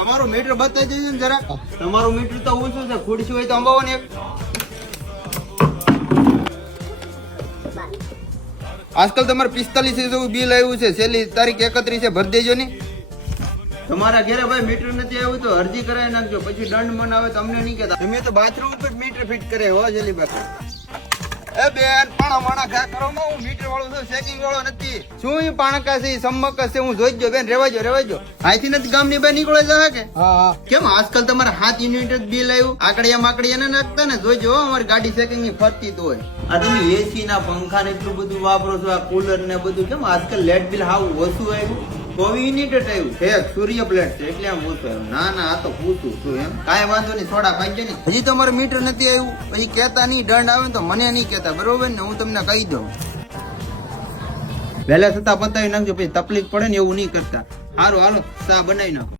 તમારું મીટર બતાવી દેજો ને જરા. તમારું મીટર તો ઊંચું છે, ખુરશી હોય તો અંબાવો ને એક. આજકાલ તમારે 45 જેવું બિલ આવ્યું છે, છેલ્લી તારીખ 31 છે, ભરી દેજો ને. તમારા ઘરે ભાઈ મીટર નથી આવ્યું તો અરજી કરાવી નાખજો, પછી દંડ મને આવે તો અમને નહીં કહેતા. તમે તો બાથરૂમ પર મીટર ફિટ કરે હો જલીબા. એ બેન પાણા માણા ઘા કરો માં, હું મીટર વાળો છું, ચેકિંગ વાળો નથી. શું ઈ પાણકા છે, સમકસ છે, હું જોઈ જો બેન. રેવાજો અહીંથી નથી ગામની બહાર નીકળે જશે કે? હા. કેમ આજકાલ તમારે 7 યુનિટ જ બિલ આવ્યું? આકડિયા ના નાખતા ને, જોઈજો અમારી ગાડી ચેકિંગ ની ફરતી તો હોય. આ તમે એસી ના પંખા ને એટલું બધું વાપરો છો, આ કુલર ને બધું, કેમ આજકાલ લેટ બિલ હાવ ઓછું આવ્યું? 24 યુનિટ જ આવ્યું છે, સૂર્ય પ્લેટ છે એટલે આમ ઓછું આવ્યું. ના આ તો પૂછું છું એમ. કાંઈ વાંધો નહીં, થોડા ખાઈ ને. હજી તમારે મીટર નથી આવ્યું, પછી કેતા નહીં, દંડ આવે તો મને નહીં કેતા, બરોબર ને? હું તમને કહી દઉં. વહેલા થતા પતાવી નાખજો, પછી તકલીફ પડે ને એવું નહીં કરતા. સારું હાલો, ચા બનાવી નાખો.